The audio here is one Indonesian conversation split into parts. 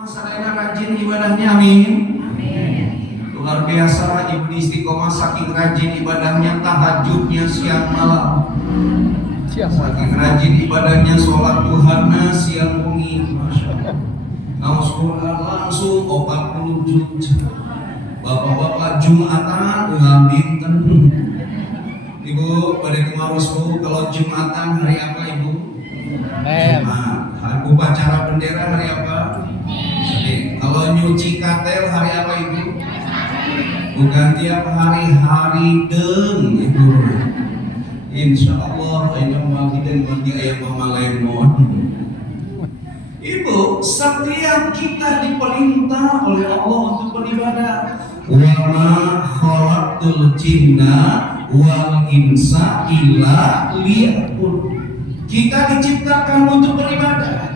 Sadayana rajin ibadahnya, amin. Luar biasa ibu istiqomah, saking rajin ibadahnya, tahajudnya siang malam, saking rajin ibadahnya, sholat duhana siang wengi. Ngaos Quran langsung 40 juz. Bapak-bapak Jumatan ngabinten. Ibu pada kemaros bu, kalau Jumatan hari apa ibu? Jumat. Hari upacara bendera hari apa? Kalau nyuci katel hari apa ibu? Bukan tiap hari deng ibu. Insya Allah ini menghidan bagi ayah mama lemon. Ibu, setiap kita diperintah oleh Allah untuk beribadah. Wa ma khalaqtul jinna wal insa illa liya'budun. Kita diciptakan untuk beribadah.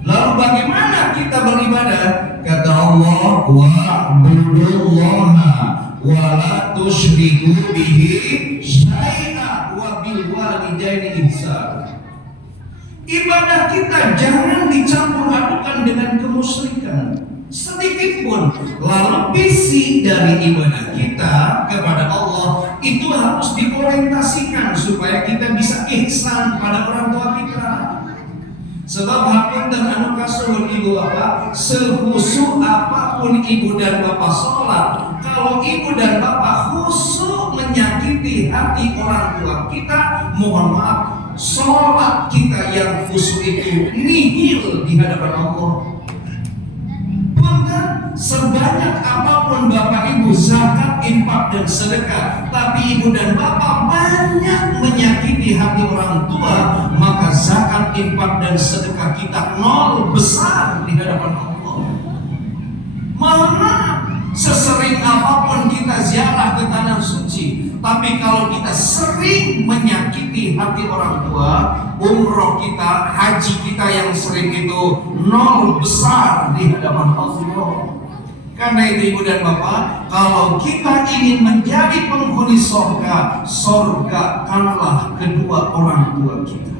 Lalu bagaimana kita beribadah? Kata Allah, wa'budullaha wa la tusyriku bihi syai'a wa bil walidaini ihsan. Ibadah kita jangan dicampur adukan dengan kemusyrikan sedikit pun. Lalu visi dari ibadah kita kepada Allah itu harus diorientasikan supaya kita bisa ihsan pada orang tua kita. Sebab hapun dan anu kasuhun ibu bapak, sehusu apapun ibu dan bapak sholat, kalau ibu dan bapak khusyuk menyakiti hati orang tua kita, mohon maaf, sholat kita yang khusyuk itu nihil di hadapan Allah. Bahkan sebanyak apapun bapak ibu zakat, infak dan sedekah, tapi ibu dan bapak banyak menyakiti hati orang tua, maka zakat, infak dan sedekah kita nol besar di hadapan Allah. Mohon maaf, sesering apapun kita ziarah ke tanah suci, tapi kalau kita sering menyakiti hati orang tua, umroh kita, haji kita yang sering itu nol besar di hadapan Allah. Karena itu ibu dan bapak, kalau kita ingin menjadi penghuni sorga, sorgakanlah kedua orang tua kita.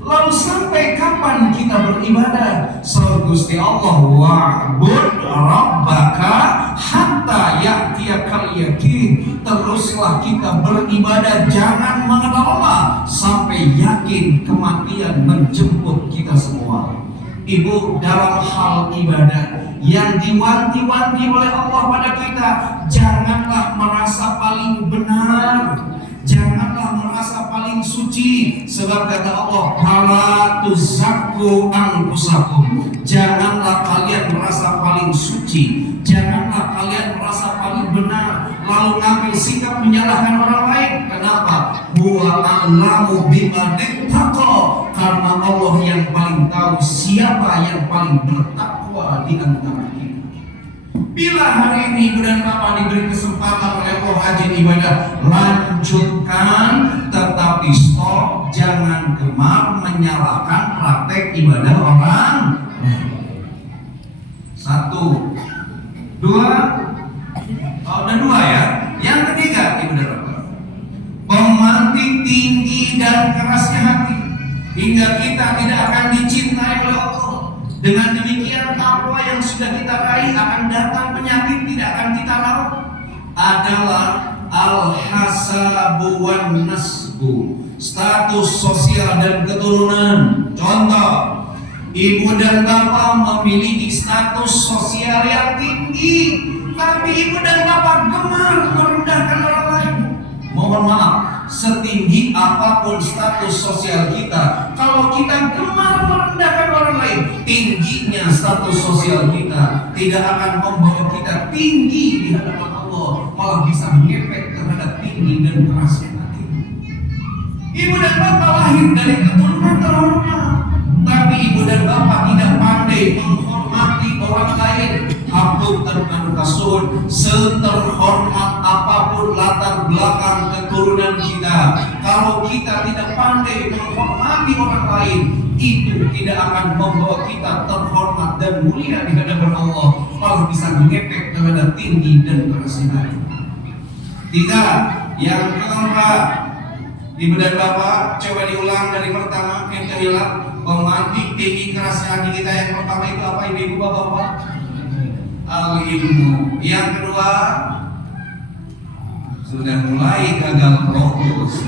Lalu sampai kapan kita beribadah? Saur Gusti Allah, wa'bud rabbaka hatta ya'tiyakal yakin. Teruslah kita beribadah, jangan mengenal sampai yakin kematian menjemput kita semua. Ibu, dalam hal ibadah yang diwanti-wanti oleh Allah pada kita, janganlah merasa paling benar, janganlah merasa paling suci. Sebab kata Allah, fala tuzakku anfusakum. Janganlah kalian merasa paling suci, janganlah kalian merasa paling benar, lalu ngambil sikap menyalahkan orang lain. Kenapa? Huwa a'lamu biman ittaqa. Karena Allah yang paling tahu siapa yang paling bertakwa di antara kita. Bila hari ini ibu dan bapak diberi kesempatan oleh Allah rajin ibadah, lanjutkan, tetapi stop, jangan gemar menyalahkan praktek ibadah orang. Satu, dua, dan dua ya. Yang ketiga ibu dan bapak, memantik tinggi dan kerasnya hati hingga kita tidak akan dicintai oleh Allah. Dengan demikian apa yang sudah kita raih akan datang penyakit tidak akan kita lawan. Adalah al-hasabu wan nasbu, status sosial dan keturunan. Contoh, ibu dan bapak memiliki status sosial yang tinggi, tapi ibu dan bapak gemar merendahkan orang lain. Mohon maaf, setinggi apapun status sosial kita, kalau kita gemar merendahkan orang lain, tingginya status sosial kita tidak akan membawa kita tinggi di hadapan Allah, malah bisa mengefek terhadap tinggi dan kerasnya hati. Ibu dan bapak lahir dari keturunan terhormat, tapi ibu dan bapak tidak pandai menghormati orang lain. Abdul dan Rasul, seterhormat apapun latar belakang keturunan kita, kalau kita tidak pandai menghormati orang lain, itu tidak akan membawa kita terhormat dan mulia di hadapan Allah, malah bisa mengefek terhadap tinggi dan kerasihan. Tiga, yang keempat, ibu dan bapak, coba diulang dari pertama, yang kehilang. Pemantik tinggi kerasnya hati kita yang pertama itu apa, ibu bapak-bapak? Al-ilmu. Yang kedua, sudah mulai gagal fokus.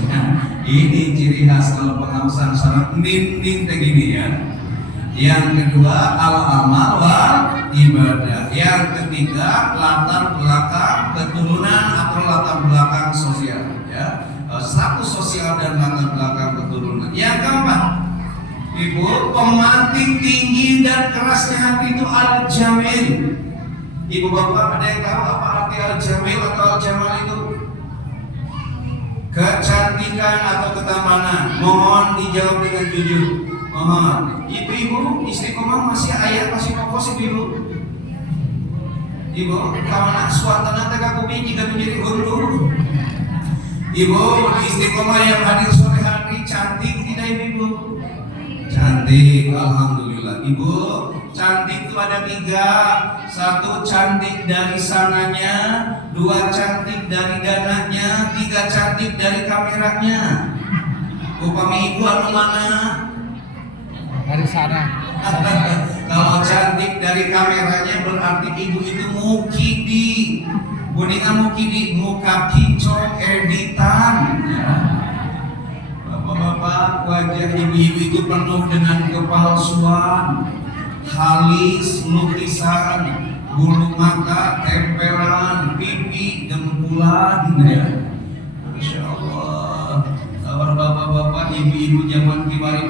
Ini ciri khas kalau pengawasan syarat nin begini ya. Yang kedua, al-amal wal ibadah. Yang ketiga, latar belakang keturunan atau latar belakang sosial ya. Status sosial dan latar belakang keturunan. Yang keempat, ibu, pemantik tinggi dan kerasnya hati itu al-jamil. Ibu bapak, ada yang tahu apa arti al-jamil atau al-jamal itu? Kecantikan atau ketamanan. Mohon dijawab dengan jujur. Mohon. Ibu-ibu, istiqomah masih ayat masih fokus ibu. Ibu, kamana suatana teka kuping jika menjadi hulu. Ibu, istiqomah yang hadir sore hari cantik tidak ibu? Cantik, alhamdulillah. Ibu, cantik itu ada 3. 1 cantik dari sananya, 2 cantik dari dananya, 3 cantik dari kameranya. Upami ibu anu mana? Dari sana. Kalau cantik dari kameranya berarti ibu itu mukidi. Kuningan mukidi, muka kincong editan. Bapak-bapak, wajah ibu-ibu itu penuh dengan kepalsuan, halis, lukisan, bulu mata, tempelan, pipi, dengkulan ya. Masya Allah. Sabar bapak-bapak, ibu-ibu zaman kibari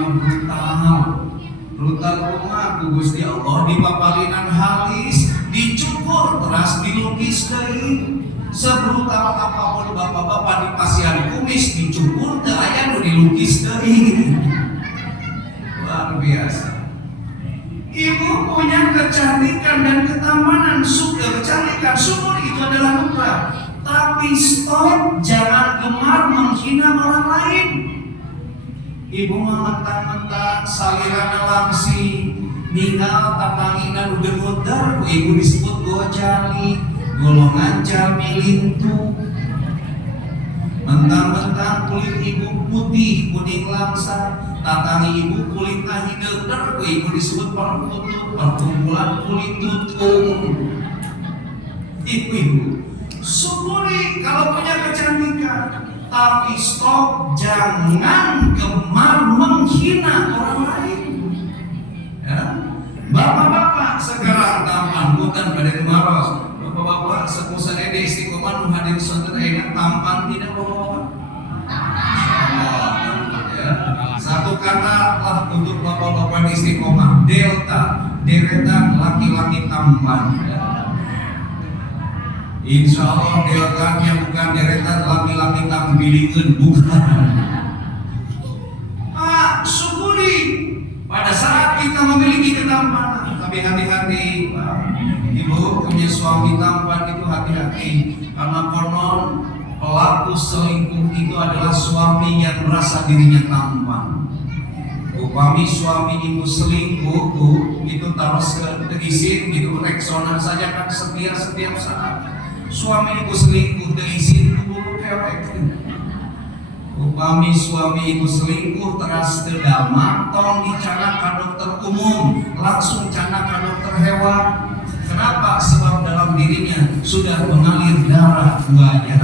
brutal rumah ku Gusti Allah dipapalinan halis, dicukur, teras dilukis deui. Sebrutal apapun bapak-bapak di pasian kumis dicukur teu aya nu dilukis deui. Luar biasa. Ibu punya kecantikan dan ketamanan, kecantikan sumur itu adalah luka. Tapi stop, jangan gemar menghina orang lain. Ibu mentang-mentang salirana langsi, ninggal tatangina nu gemuter, ibu disebut gojali, golongan jami lintu. Mentang-mentang kulit ibu putih, kuning langsat, tatangi ibu kulitna hideuter, ibu disebut perkutut, perkumpulan kulit tutung. Ibu, syukuri kalau punya kecantikan. Tapi stop, jangan gemar menghina orang lain. Ya. Bapak-bapak sekarang tampan bukan pada kemaros. Bapak-bapak sepusan di istiqomah nu hadir sonten ayeuna tampan tidak bapak-bapak. Ya. Satu kata lah untuk bapak-bapak di istiqomah, delta, deretan laki-laki tampan. Ya. Insya Allah deltanya bukan deretan laki-laki tampilingan, bukan. Syukuri pada saat kita memiliki ketampanan. Tapi hati-hati, ibu punya suami tampan itu hati-hati. Karena konon pelaku selingkuh itu adalah suami yang merasa dirinya tampan. Upami suami ibu selingkuh itu terus izin gitu, reksonan saja kan setia setiap saat. Suami ibu selingkuh izin dulu kewek. Upami suami ibu selingkuh teras terdama, tong dicana ke dokter umum, langsung cana ke dokter hewan. Kenapa? Sebab dalam dirinya sudah mengalir darah buahnya.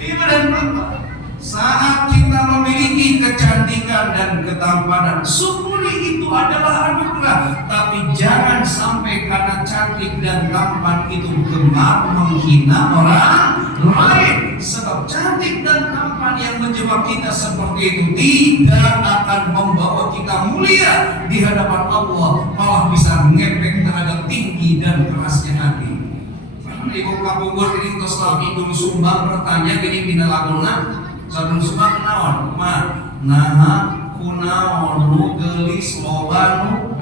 Ibu dan bapak, saat kita memiliki kecantikan dan ketampanan, syukuri itu adalah anugerah. Tapi jangan sampai karena cantik dan tampan itu gemar menghina orang lain. Sebab cantik dan tampan yang menjebak kita seperti itu tidak akan membawa kita mulia di hadapan Allah, malah bisa ngepek terhadap tinggi dan kerasnya hati. Ibu kabunggur ini tos lami dulu sumbang bertanya gini dina laguna. Sadun sumbang naon? Nah, kunaon nu geulis loba nu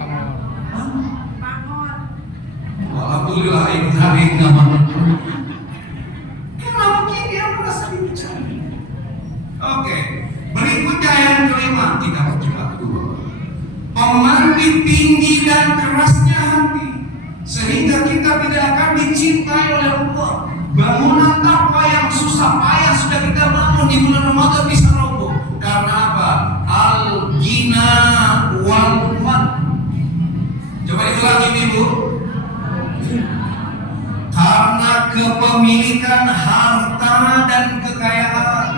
alhamdulillah ibu hari nama. Kenapa dia merasa dibicara? Oke, berikutnya yang kelima kita percepat dulu. Pemantik tinggi dan kerasnya hati, sehingga kita tidak akan dicintai oleh Allah. Bangunan takwa yang susah payah sudah kita bangun di bulan Ramadan bisa roboh. Karena apa? karena kepemilikan harta dan kekayaan.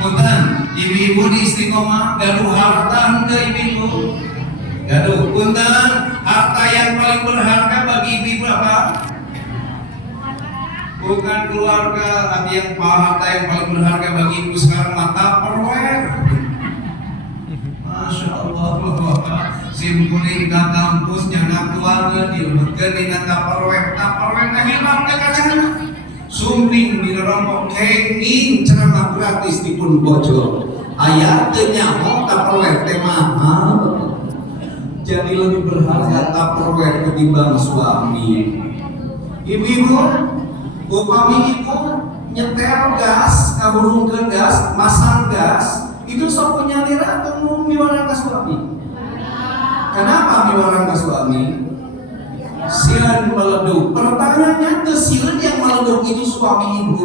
Punten, ibu-ibu di Istiqomah gaduh harta ke ibu-ibu. Gaduh, punten, harta yang paling berharga bagi ibu-ibu apa? Bukan keluarga, tapi yang harta yang paling berharga bagi ibu sekarang mata perwer. Masya Allah, simkuling ke kampus jangan keluarga dilebetkan di Tupperware hilang ke kacana. Sumping di rompok kenging ceramah gratis di pun bocor. Ayatnya mau Tupperware teh mahal. Jadi lebih berharga Tupperware ketimbang suami. Ibu-ibu, upami ibu nyetel gas, kaburung ke gas, masang gas, itu sok punya lira atau mau miwaran ke suami? Kenapa miwaran ke suami? Silan meleduk. Pertanyaannya ke silan yang meleduk itu suami ibu.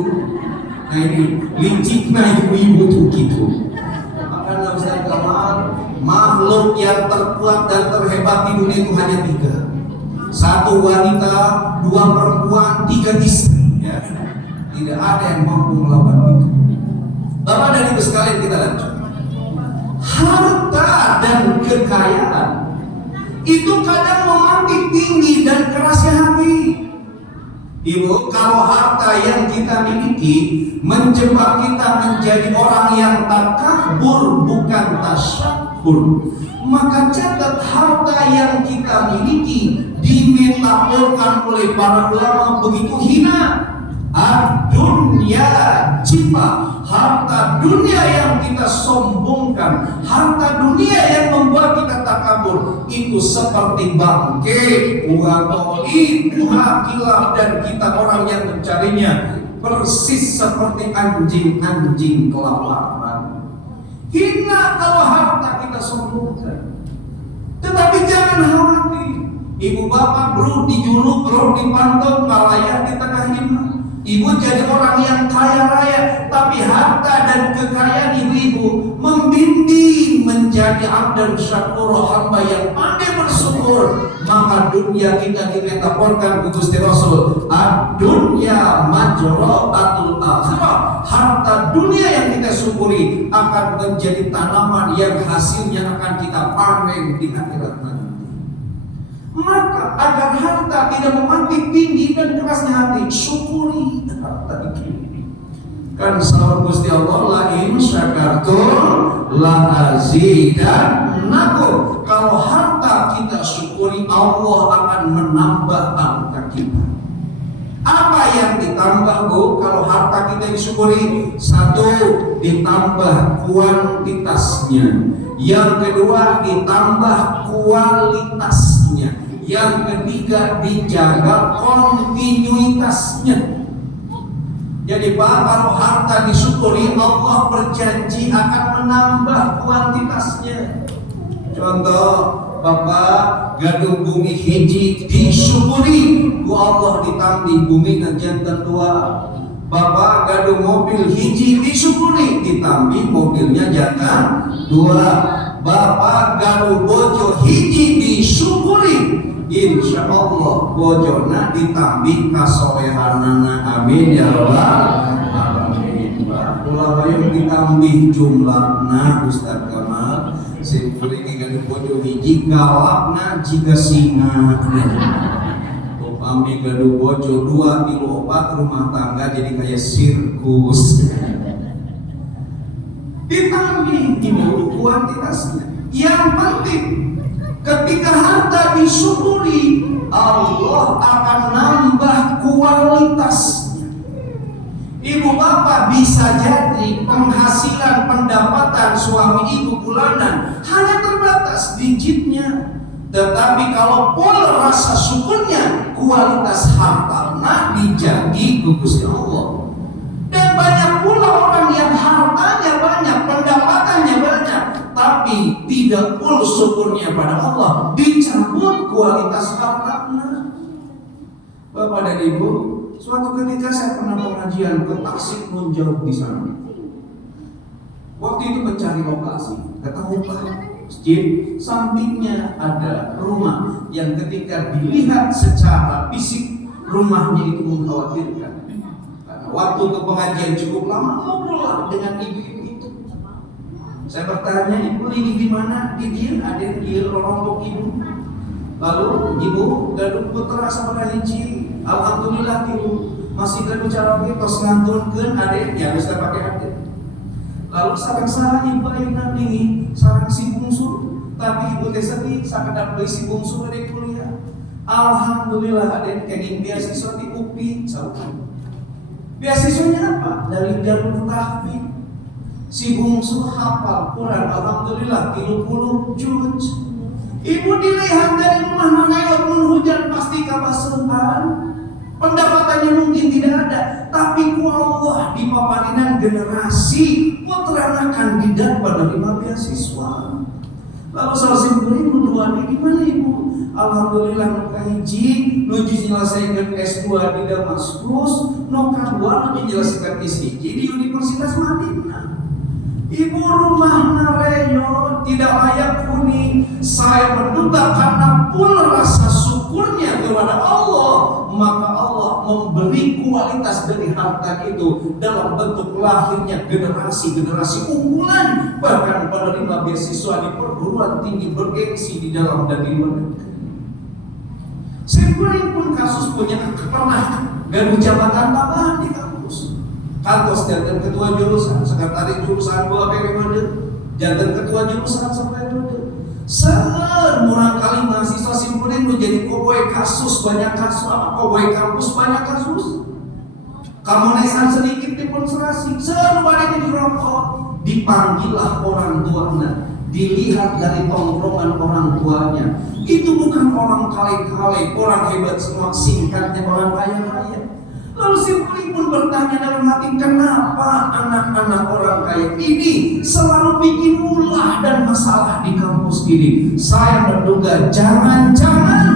Nah ini liciknya ibu-ibu tuh gitu. Maka Nabi saya kawan, makhluk yang terkuat dan terhebat di dunia itu hanya 3. 1 wanita, 2 perempuan, 3 istri. Ya. Tidak ada yang mampu melawan itu. Bapak dan ibu sekalian, kita lanjut. Harta dan kekayaan itu kadang memantik tinggi dan kerasnya hati. Ibu, kalau harta yang kita miliki menjebak kita menjadi orang yang takabur bukan tasyakkur, maka catat harta yang kita miliki dimetaforkan oleh para ulama begitu hina. Dunia jipa, harta dunia yang kita sombongkan, harta dunia yang membuat kita takabur, itu seperti bangke, uhatoi, kilap, dan kita orang yang mencarinya persis seperti anjing-anjing kelaparan. Hina kalau harta kita sombongkan. Tetapi jangan khawatir, ibu bapak bro dijuluk, bro dipantau, malayah di tengah hina. Ibu jadi orang yang kaya raya, tapi harta dan kekayaan ibu-ibu membimbing menjadi abdan syakur, hamba yang pandai bersyukur. Maka dunia kita dimetaforkan Gusti Rasul, ad-dunya majra'atul akhirah. Harta dunia yang kita syukuri akan menjadi tanaman yang hasilnya akan kita panen di akhirat nanti. Maka agar harta tidak memantik tinggi dan kerasnya hati, syukuri harta itu. Kan sahur Gusti Allah, la in syakartum la azidannakum. Kalau harta kita syukuri, Allah akan menambah angka kita. Apa yang ditambah, Bu? Kalau harta kita disyukuri, 1, ditambah kuantitasnya. Yang kedua, ditambah kualitasnya. Yang ketiga, dijaga kontinuitasnya. Jadi Pak, kalau harta disyukuri, Allah berjanji akan menambah kuantitasnya. Contoh, Bapak gaduh bumi hiji disyukuri, ku Allah ditambih bumi ke jantan 2. Bapak gaduh mobil hiji disyukuri, ditambih mobilnya jantan 2. Bapak gaduh bojo hiji disyukuri, insya Allah bojona ditambih kasolehanana. Amin ya rabbal alamin. Ulah yang ditambih jumlahna Ustaz Kamal. Simpuling gaduh bojo hiji galakna jika singa. Upami gaduh bojo 2 tilu 4 rumah tangga jadi kayak sirkus. Ditambih ibu kuantitasnya. Yang penting ketika harta disyukuri, Allah akan nambah kualitasnya. Ibu bapak bisa jadi penghasilan pendapatan suami ibu bulanan hanya terbatas digitnya. Tetapi kalau pola rasa syukurnya, kualitas hartanya dijaga Gusti Allah. Dan banyak pula orang yang hartanya banyak, pendapatannya banyak, tapi tidak full syukurnya pada Allah, dicabut kualitas hartanya. Bapak dan Ibu, suatu ketika saya pernah pengajian ke Tasik Munjauh di sana. Waktu itu mencari lokasi, ketemu masjid, sampingnya ada rumah yang ketika dilihat secara fisik rumahnya itu mengkhawatirkan. Karena waktu ke pengajian cukup lama, ngobrol dengan ibu-ibu itu. Saya bertanya, ibu ini di mana? Di dia ada di rombong ibu. Lalu ibu gaduh putra sama hiji, alhamdulillah ibu masih gaduh cara kita ngantunkeun adek ya geus pakai adek. Lalu sareng ibu ayeuna dingin sareng si bungsu, tapi ibu teh sedih sakedap deui si bungsu adek kuliah. Alhamdulillah adek kenging beasiswa di UPI saeutik. Beasiswanya apa? Dari Darul Tahfiz. Si bungsu hafal Quran alhamdulillah 30 juz. Ibu dilihat dari rumah mangayot mun hujan pasti kabasuhan. Pendapatannya mungkin tidak ada, tapi ku Allah di paparinan generasi putra kandidat penerima beasiswa. Lalu selesai beli dua di mana ibu? Alhamdulillah nuka hiji nuju nyelesaikan S2 di Damaskus, nuka dua nuju nyelesaikan S1 di Universitas Madinah. Ibu rumah nareyo tidak layak huni. Saya berduka karena pun rasa syukurnya kepada Allah, maka Allah memberi kualitas dari harta itu dalam bentuk lahirnya generasi-generasi unggulan, bahkan penerima beasiswa di perguruan tinggi bergengsi di dalam dan di luar negeri. Saya pun kasus punya pernah gaduh jabatan tambahan di kampus. Kantos jantan ketua jurusan, sekretaris jurusan 2 periode, jantan ketua jurusan sampai periode. Semurang kali mahasiswa simpurin menjadi koboi kasus, banyak kasus, koboi kampus banyak kasus. Kamonesan sedikit demonstrasi, semuanya di rokok. Dipanggillah orang tuanya, dilihat dari tongkrongan orang tuanya. Itu bukan orang kale-kale, orang hebat semua, singkatnya orang kaya-kaya. Lalu si pun bertanya dalam hati, kenapa anak-anak orang kaya ini selalu bikin ulah dan masalah di kampus ini? Saya menduga jangan-jangan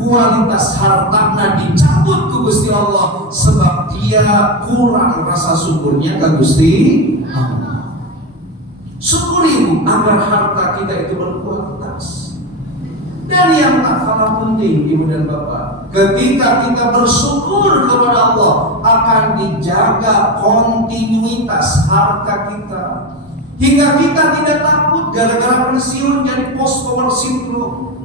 kualitas hartanya dicabut ke Gusti Allah sebab dia kurang rasa syukurnya ke Gusti Allah. Syukuri agar harta kita itu berkualitas. Dan yang tak kalah penting, ibu dan bapak, ketika kita bersyukur kepada Allah akan dijaga kontinuitas harta kita, hingga kita tidak takut gara-gara pensiun jadi post power syndrome.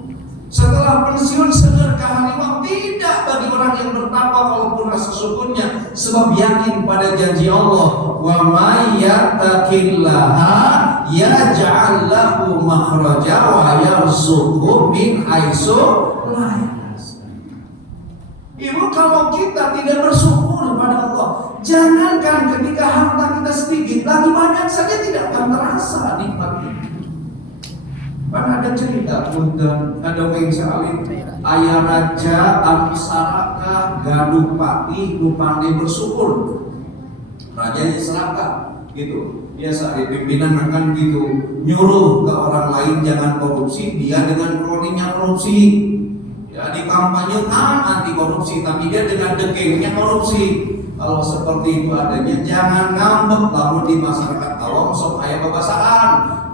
Setelah pensiun seger kahaliwang, tidak bagi orang yang bertakwa walaupun rasa syukurnya, sebab yakin pada janji Allah, wa may yattaqillaha yaj'al lahu makhraja wa yarzuqhu min haitsu la yahtasib. Ibu, kalau kita tidak bersyukur kepada Allah, jangankan ketika harta kita sedikit, lagi banyak saja tidak akan terasa nikmatnya. Kan ada cerita punten, ada wing salin ayah raja anu sarakah gaduh patih nu pandai bersyukur. Rajanya serakah gitu. Biasa pimpinan akan gitu nyuruh ke orang lain jangan korupsi, dia dengan kroninya korupsi. Ya dikampanyekan anti korupsi, tapi dia dengan dekengnya korupsi. Kalau seperti itu adanya, jangan ngambek lamun di masyarakat tolong sok aya babasaan.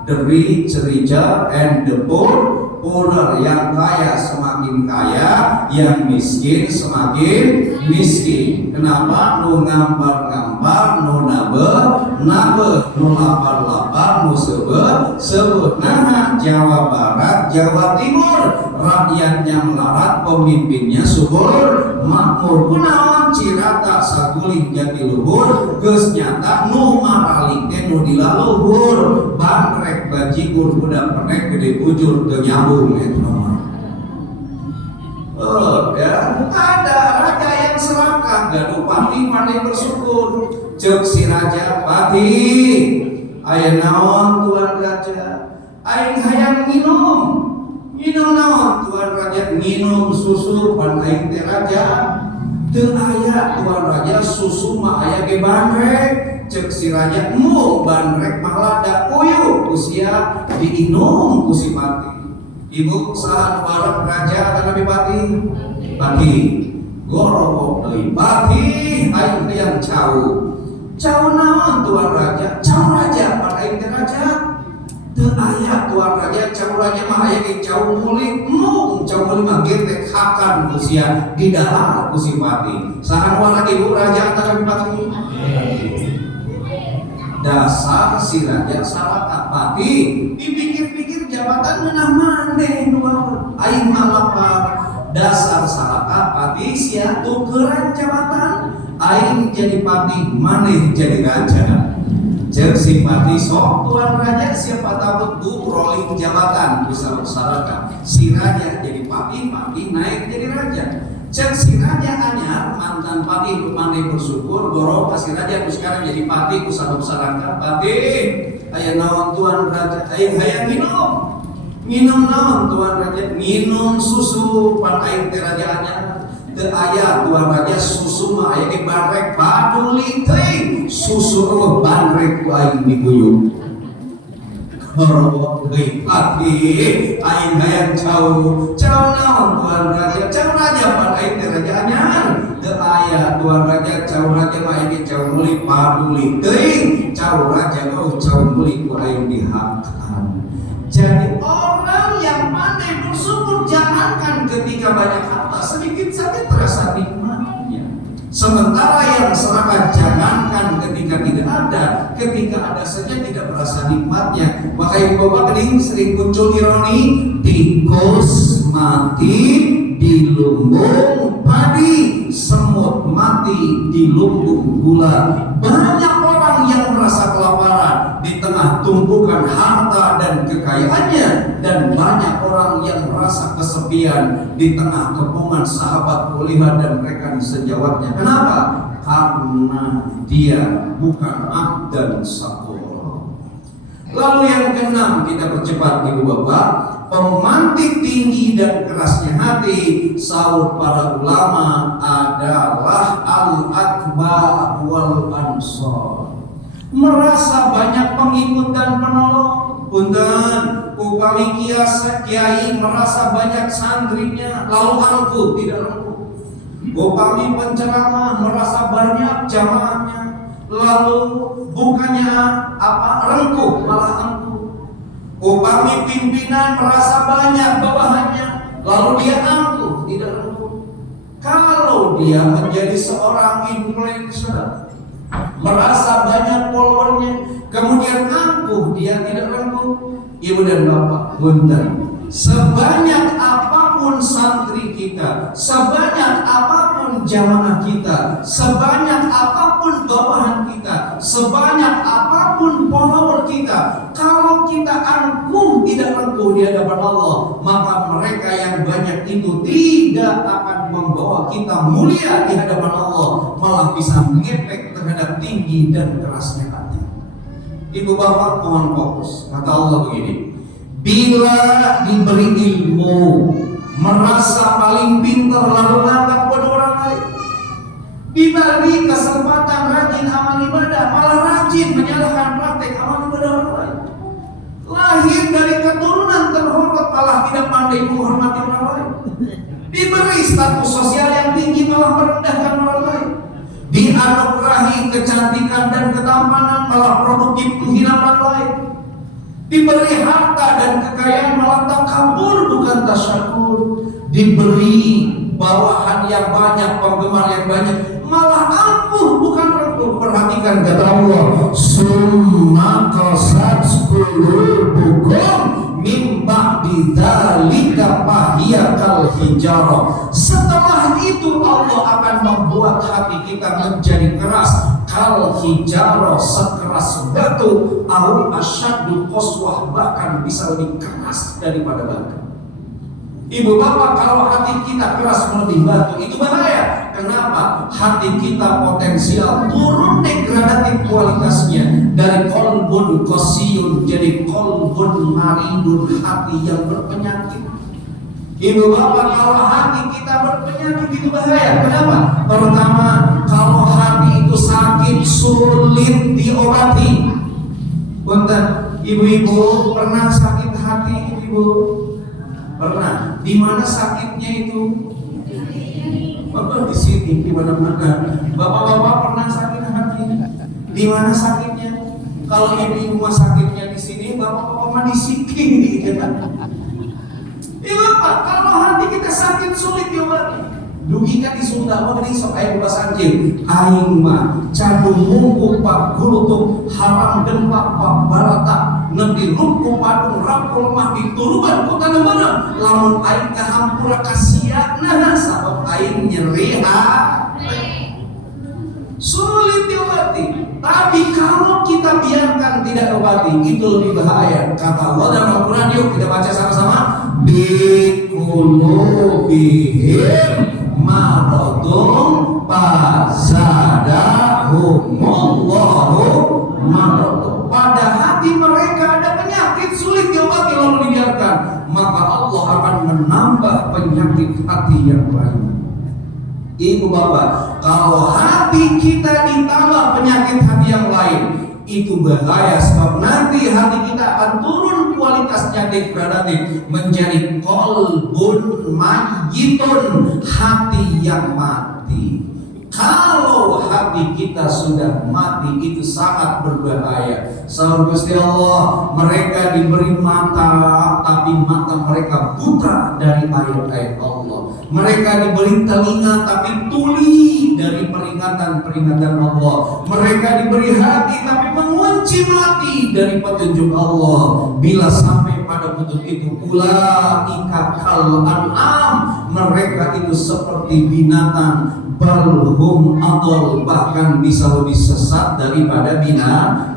The rich richer and the poorer, yang kaya semakin kaya, yang miskin semakin miskin. Kenapa? Nu ngambar-ngambar, nu nabe, nu lapar-lapar, nu sebut. Nah, Jawa Barat, Jawa Timur, rakyatnya melarat, pemimpinnya subur, makmur. Kunaon cirata saguling jati luhur, geus nyata nu maralik teh nu dilaluhur, bandrek bajigur budak penek gede bujur teu nyambung eta mah. Ya, ada raja yang serakah, gaduh patih pandai bersyukur. Cek si raja patih, aya naon tuan raja? Aing hayang minum naon tuan raja? Minum susu pan aing teh raja. Teu aya tuan raja, susu mah aya ge bandrek. Cek si raja, mu bandrek mah lada uyuh usia diinum ku si patih. Ibu saat bareng raja atau nabi patih? Patih gorobok deui patih aing yang cau naon tuan raja? Cau raja pan aing teh raja. Teu aya tuan raja, cau raja mah aya ge cau mulik mung coba lima getek hakan usia di dalam kusipati. Sahan warna ibu raja antara bupati. Dasar si raja salah kapati. Dipikir-pikir jabatan menah maneh dua. Aing malapar. Dasar salah kapati sia tukeran jabatan. Aing jadi pati maneh jadi raja. Cek si pati sok tuan raja siapa takut bu rolling jabatan bisa bersarakan si raja jadi pati naik jadi raja. Cek si raja anyar mantan pati maneh bersyukur gorong kasih raja sekarang jadi pati usah bersarakan pati aya naon tuan raja aya minum naon tuan raja minum susu pan aing teh raja anyar teu aya tuan raja susu mah aya di barek paduli teuing susu eueuh barek ku aing diguyur horowok deui pati aing hayang cau naon tuan raja cau raja pan aing teh raja anyar teu aya tuan raja cau raja mah aya cau meuli paduli teuing cau raja cau meuli ku aing dihakan. Jadi orang yang pandai bersyukur jangankan ketika banyak harta sedikit saja terasa nikmatnya. Sementara yang serakah jangankan ketika tidak ada, ketika ada saja tidak merasa nikmatnya. Maka ibu bapak kening sering muncul ironi, tikus mati di lumbung padi, semut mati di lumbung gula. Banyak orang yang merasa kelaparan di tengah tumpukan harta dan kekayaannya, dan banyak orang yang merasa kesepian di tengah kepungan sahabat kuliah dan rekan sejawatnya. Kenapa? Karena dia bukan abdan syakur. Lalu yang keenam, kita percepat ibu bapak, pemantik tinggi dan kerasnya hati sahut para ulama adalah al-atba wal ansor. Merasa banyak pengikut dan penolong. Punten, upami kiai merasa banyak santrinya lalu angkuh tidak angkuh. Upami penceramah merasa banyak jamaahnya lalu bukannya rengkuh malah angkuh. Upami pimpinan merasa banyak bawahannya lalu dia angkuh tidak angkuh. Kalau dia menjadi seorang influencer merasa banyak followernya kemudian angkuh dia tidak angkuh. Ibu dan bapak punten, sebanyak apapun santri kita, sebanyak apapun jamaah kita, sebanyak apapun bawahan kita, sebanyak apapun follower kita, kalau kita angkuh tidak angkuh di hadapan Allah, maka mereka yang banyak itu tidak akan membawa kita mulia di hadapan Allah, malah bisa mengefek terhadap tinggi dan kerasnya hati. Ibu bapak mohon fokus. Kata Allah begini, bila diberi ilmu merasa paling pintar lalu lantak pada orang lain, diberi kesempatan rajin amal ibadah malah rajin menyalahkan praktek amal ibadah orang lain, lahir dari keturunan terhormat malah tidak pandai menghormati orang lain, diberi status sosial yang tinggi malah merendahkan orang lain, dianugerahi kecantikan dan ketampanan malah produktif menghina orang lain, diberi harta dan kekayaan malah takabur bukan tasyakur, diberi bawahan yang banyak, penggemar yang banyak malah angkuh bukan angkuh. Perhatikan kata Allah, summa qasat qulubukum min ba'di dzalika fahiya kal hijarah. Setelah itu Allah akan membuat hati kita menjadi keras, kal hijarah, sekeras batu, au asyaddu qaswah, bahkan bisa lebih keras daripada batu. Ibu bapak, kalau hati kita keras melebihi batu itu bahaya. Kenapa? Hati kita potensial turun degradatif kualitasnya dari qalbun qasiyun jadi qalbun maridun, hati yang berpenyakit. Ibu bapak, kalau hati kita berpenyakit itu bahaya. Kenapa? Pertama, kalau hati itu sakit sulit diobati. Punten, ibu-ibu pernah sakit hati ibu? Pernah. Di mana sakitnya itu? Bapak di sini, di mana-mana. Bapak-bapak pernah sakit hati? Di mana sakitnya? Kalau ibu mah sakitnya di sini, bapak-bapak mah di sini. Bapak, kalau hati kita sakit sulit diobati. Dugi kan di Sunda mau gini sok aing bahasa anjing. Aing mah cadung mungku pak gulutuk haram dempak pak barata nepi rumpu padung rapul mah dituruban ku tanah mana. Lamun aing kahampura kasiatna sabab aing nyeri sulit diobati. Tapi kalau kita biarkan tidak obati, itu lebih bahaya. Kata Allah dalam Al-Quran, yuk kita baca sama-sama. Biqulubihim maradun fazadahumullahu maradun. Pada hati mereka ada penyakit sulit diobati lalu dibiarkan, maka Allah akan menambah penyakit hati yang lain. Ibu bapak, kalau hati kita ditambah penyakit hati yang lain, itu bahaya, sebab nanti hati kita akan turun kualitasnya degradatif menjadi qalbun mayyitun, hati yang mati. Kalau hati kita sudah mati, itu sangat berbahaya. Saudara Gusti Allah, mereka diberi mata, tapi mata mereka buta dari ayat-ayat Allah. Mereka diberi telinga, tapi tuli dari peringatan-peringatan Allah. Mereka diberi hati, tapi mengunci mati dari petunjuk Allah. Bila sampai pada bentuk itu, ulaika kal an'am, mereka itu seperti binatang, balhum adol, bahkan bisa lebih sesat daripada binatang.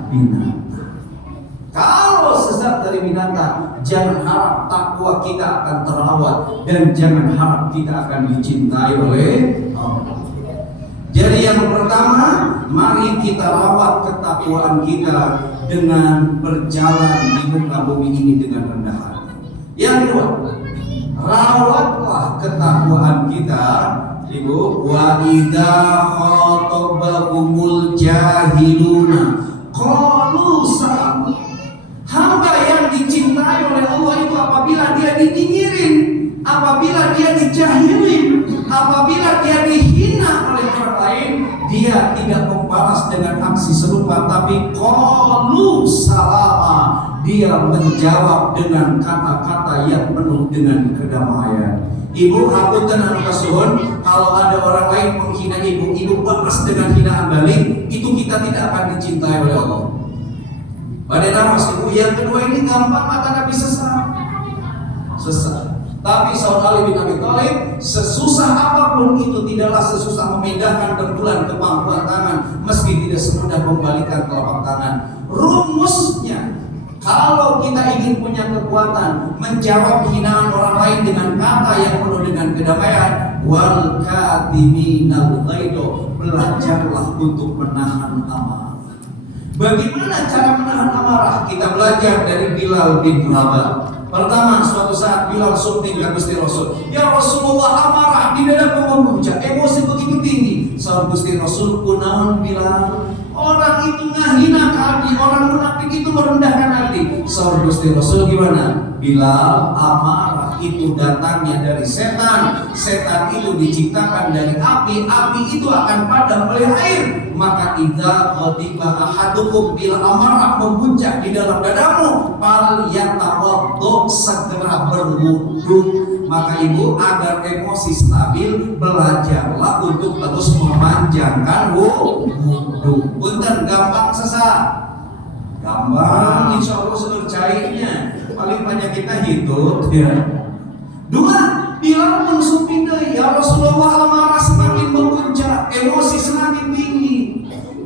Kalau sesat dari binatang, jangan harap takwa kita akan terawat, dan jangan harap kita akan dicintai oleh Allah. Jadi yang pertama, mari kita rawat ketakwaan kita dengan berjalan di muka bumi ini dengan rendah hati. Yang kedua, rawatlah ketakwaan kita, Ibu. Wa idza khatabahumul jahiluna qalu salama. Hamba yang dicintai oleh Allah itu apabila dia dinyinyirin, apabila dia dijahilin, apabila dia dihina oleh orang lain, dia tidak membalas dengan aksi serupa, tapi qalu salama. Dia menjawab dengan kata-kata yang penuh dengan kedamaian. Ibu, aku tenang kasuhun, kalau ada orang lain menghina ibu, ibu balas dengan hinaan balik, itu kita tidak akan dicintai oleh Allah. Pada nafas ibu. Yang kedua ini gampang mata Nabi sesat. Tapi Saudara Ali bin Abi Thalib, sesusah apapun itu tidaklah sesusah memindahkan bentulan kemampuan tangan, meski tidak semudah membalikan telapak tangan. Rumusnya, kalau kita ingin punya kekuatan menjawab hinaan orang lain dengan kata yang penuh dengan kedamaian, wal kadiminal ghaido, belajarlah untuk menahan amarah. Bagaimana cara menahan amarah? Kita belajar dari Bilal bin Rabah. Pertama, suatu saat Bilal syuting ke Gusti Rasul. Ya Rasulullah, amarah di dadaku memuncak, emosi begitu tinggi. Sahabat Gusti Rasul, kunaon Bilal? Orang itu ngahina kami, orang munafik itu merendahkan hati. Sahabat Gusti Rasul gimana? Bilal, amarah itu datangnya dari setan. Setan itu diciptakan dari api. Api itu akan padam oleh air. Maka idza qadiba ahadukum, bila amarah memuncak di dalam dadamu, fal yatawaddo, segera berwudu. Maka ibu, agar emosi stabil, belajarlah untuk terus memanjangkan wudu. Punten, gampang sesat, gampang, insya Allah seluruh cairnya. Paling banyak kita hidup ya. Dua, Bilal mensupin deui, ya Rasulullah, amarah semakin memuncak, emosi semakin tinggi.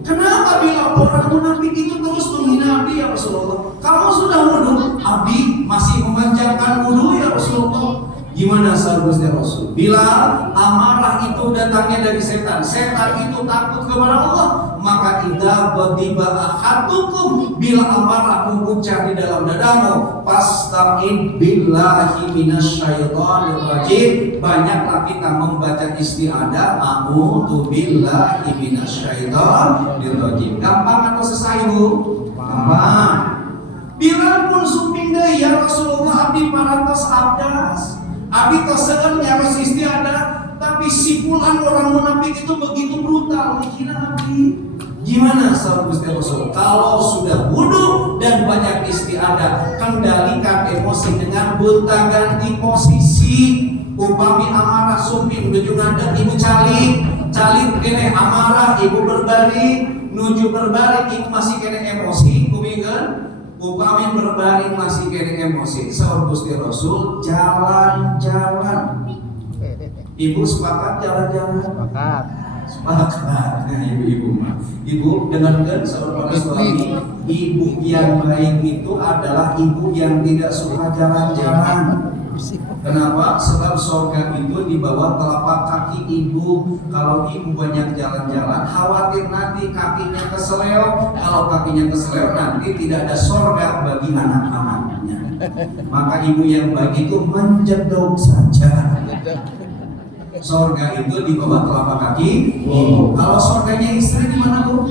Kenapa Bilal, orang munafik itu terus menghina Nabi ya Rasulullah? Kamu sudah wudu, Abi masih memanjangkan wudu ya Rasulullah. Gimana sahabat Rasul? Bilal, amarah itu datangnya dari setan. Setan itu takut kepada Allah. Maka idza qadiba ahadukum, bila amarah memuncak di dalam dadamu, fasta'id billahi minasyaitonir rajim. Banyaklah kita membaca isti'adzah, a'udzu billahi minasyaitonir rajim. Gampang atau susah ibu? Gampang. Bilal pun suping deui, ya Rasulullah, abdi parantos abdas. Abi tersegan nyawas istiadah, tapi sipulan orang munafik itu begitu brutal menghina Abi. Gimana sahabat Gusti Rasul? Kalau sudah wudu dan banyak istiadah, kendalikan emosi dengan gonta-ganti posisi. upami amarah sumping nuju ngadeg ibu calik kene amarah ibu berbalik nuju berbalik ibu masih kene emosi kumingeun upami berbaring masih kene emosi saur Gusti Rasul jalan-jalan. Ibu sepakat jalan-jalan? Sepakat. Nah, ibu-ibu mah. Ibu dengarkan saur para suami, ibu yang baik itu adalah ibu yang tidak suka jalan-jalan. Kenapa? Sebab surga itu di bawah telapak kaki ibu. Kalau ibu banyak jalan-jalan, khawatir nanti kakinya keseleo. Kalau kakinya keseleo, nanti tidak ada surga bagi anak-anaknya. Maka ibu yang baik itu menjedok saja. Surga itu di bawah telapak kaki ibu. Kalau surganya istri di mana, Bu?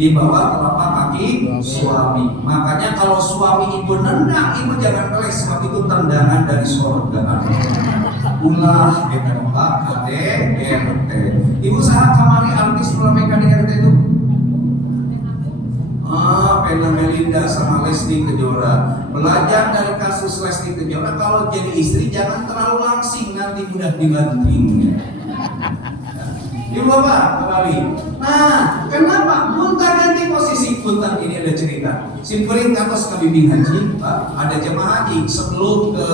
Di bawah telapak kaki suami. Makanya kalau suami ibu nendang, ibu jangan keles, sebab itu tendangan dari surga. Ulah Pak KDRT. Ibu saat kamari artis meramekan di RT itu? Pena Melinda sama Lesti Kejora. Belajar dari kasus Lesti Kejora, kalau jadi istri jangan terlalu langsing, nanti mudah dibanting. Ibu Bapak kembali. Nah, kenapa Gunta ganti posisi? Gunta ini ada cerita. Simperin atas ke bimbing haji, Pak. Ada jemaah haji sebelum ke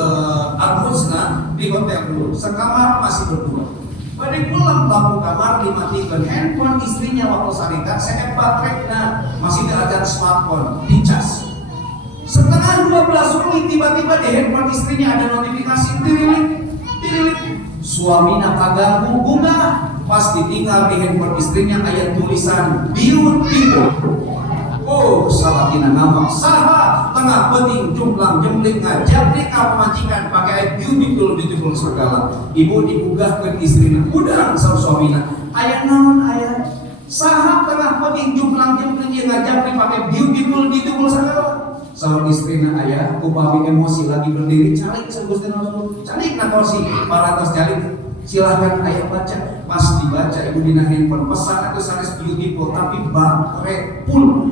Al-Husna di hotel dulu. Sekamar masih berdua. Pada pulang lampu kamar dimatikan handphone istrinya waktu sarita. Saya baterainya masih ada smartphone dicas. Setengah 12 menit tiba-tiba di handphone istrinya ada notifikasi tirilik. Suaminya kagak bunga. Pas ditinggal di handphone istrinya ayat tulisan beautiful. Oh, salah tina ngambak saha tengah penting jumplang jempling ngajabri ka pemajikan pakai ayat beautiful segala. Ibu digugah ke istrinya, udah sama suaminya. Ayat naon ayat saha tengah penting jumplang jempling ngajabri pakai beautiful segala. Sama istrinya ayat upami emosi lagi berdiri calik Gusti Rasul. Calik na kursi paratos calik. Silahkan ayah baca. Pas dibaca ibu dina handphone pesan itu sanes beautiful tapi baterai full.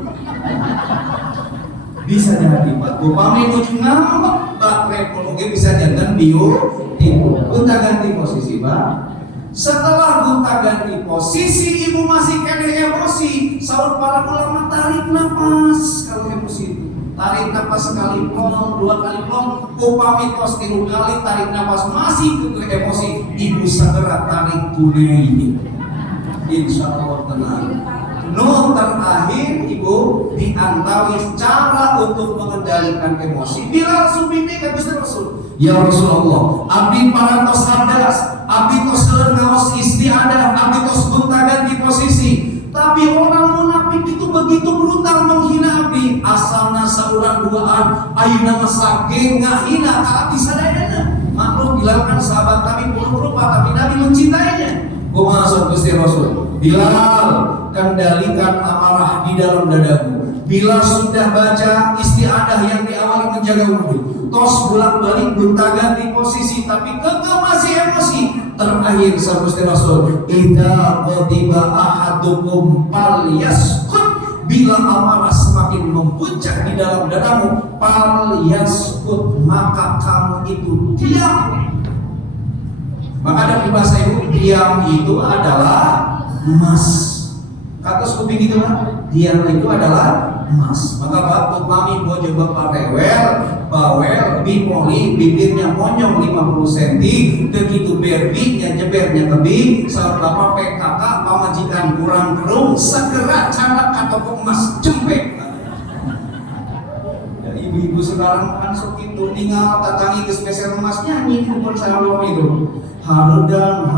Bisa jadi Pak. Upami nuju ngambek baterai full mungkin bisa jantan beautiful. Gunta ganti posisi Pak. Setelah gunta ganti posisi ibu masih kena emosi. Saur para ulama tarik nafas kalau emosi itu. Tarik nafas sekali plong, 2 kali plong, upami tos 3 kali tarik nafas masih ke emosi, ibu segera tarik tunai. Insya Allah tenang. Terakhir ibu diantawi cara untuk mengendalikan emosi. Bila Rasul bimbing ke Gusti Rasul, ya Rasulullah, abdi parantos hadas, abdi tos ngaos istiadah, abdi tos gunta ganti posisi. Tapi orang munafik itu begitu brutal menghina abdi. Asalna saurang duaan, ayeuna masa ngahina ka abdi sadayana. Makhluk bilangkan sahabat kami buruk rupa, tapi Nabi mencintainya. Kumaha Gusti Rasul? Bilal, kendalikan amarah di dalam dadamu. Bila sudah baca istiadah yang diawali menjaga wudhu, tos bolak-balik gonta ganti posisi, tapi kekeh masih emosi. Terakhir Gusti Rasul, idza qadiba ahadukum falyaskut. Bila amarah semakin mempuncak di dalam dadamu, falyaskut, maka kamu itu diam. Maka ada bahasa ibu, diam itu adalah emas. Kata kuping itu kan, diam itu adalah emas. Maka Pak mami bojo bapak rewel, bawel, bimoli, bibirnya monyong 50 cm, begitu berbinya jebernya lebih, saat bapak PKK pamajikan kurang kerung, segera canak atau emas jempek. Ya, ibu-ibu sekarang kan sok itu tinggal tatangi ke spesial emas nyanyi pun salom itu. Harudan,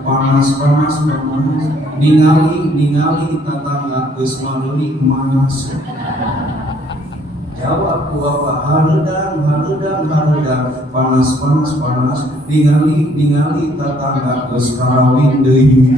panas, ningali tatangga geus mareuli manas. Jawab ku apa? Harudan, panas, ningali tatangga geus karawin deui.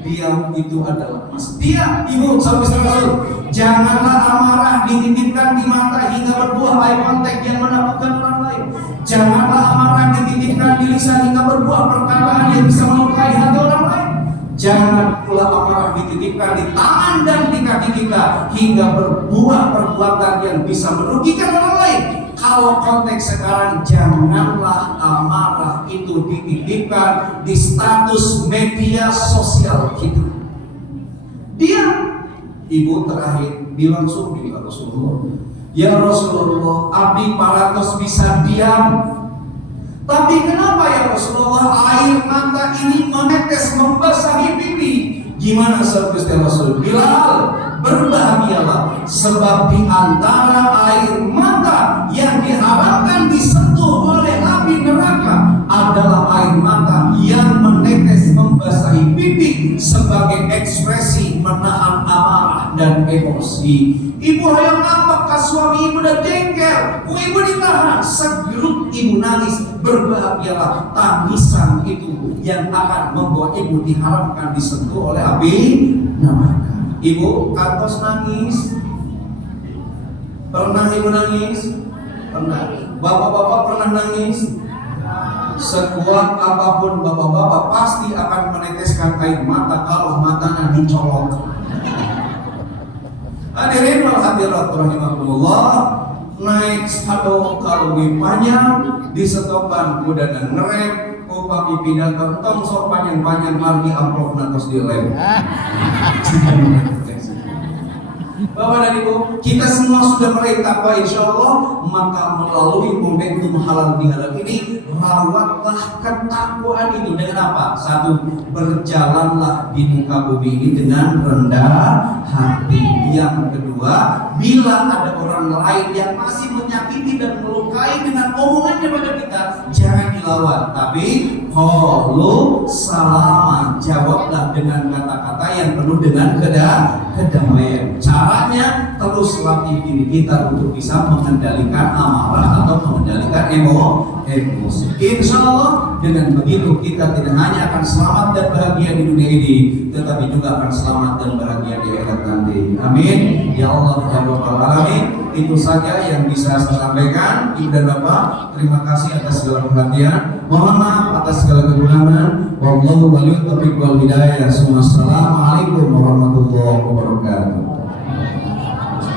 Diam itu adalah emas. Diam, ibu saudara-saudara. Janganlah amarah dititipkan di mata hingga berbuah eye contact yang menakutkan orang lain. Janganlah amarah dititipkan di lisan hingga berbuah perkataan yang bisa melukai hati orang lain. Jangan pula amarah dititipkan di tangan dan di kaki kita hingga berbuah perbuatan yang bisa merugikan orang lain. Kalau konteks sekarang, janganlah amarah itu dititipkan di status media sosial kita. Dia, ibu terakhir bilang langsung di Rasulullah, ya Rasulullah, abdi paratos bisa diam. Tapi kenapa ya Rasulullah air mata ini menetes membasahi pipi? Gimana Gusti Rasul? Bilal, berbahagialah, sebab di antara air mata yang diharapkan disentuh oleh api neraka adalah air mata yang menetes membasahi pipi sebagai ekspresi menahan amarah dan emosi. Ibu hayang apakah suami ibu dan jengkel, ibu ditahan, segeruk ibu nangis. Berbahagialah, tangisan itu yang akan membuat ibu diharapkan disentuh oleh api neraka. Ibu kantos nangis, pernah ibu nangis? Pernah. Bapak-bapak pernah nangis? Sekuat apapun bapak-bapak pasti akan meneteskan air mata kalau matanya dicolok. Hadirin wal hadirat rahimakumullah, naik sado kalau panjang disetopan kuda dan ngerem upami pidato tong sok panjang-panjang margi amplop nantos dilem. Bapak dan Ibu, kita semua sudah meraih takwa insya Allah, maka melalui momentum halal bihalal ini, rawatlah ketakwaan itu dengan apa? Satu, berjalanlah di muka bumi ini dengan rendah hati. Yang kedua, bila ada orang lain yang masih menyakiti dan melukai dengan omongannya pada kita, jangan dilawan, tapi qalu salama, jawablah dengan kata-kata yang penuh dengan kedamaian. Caranya terus latih diri kita untuk bisa mengendalikan amarah atau mengendalikan emosi. Insya Allah dengan begitu kita tidak hanya akan selamat dan bahagia di dunia ini, tetapi juga akan selamat dan bahagia di akhirat nanti. Amin. Ya Allah ya Rabbal Alamin. Itu saja yang bisa saya sampaikan. Ibu dan Bapak, terima kasih atas segala perhatian. Mohon maaf atas segala kekurangan. Wallahu waliyut taufiq wal hidayah. Assalamualaikum warahmatullahi wabarakatuh.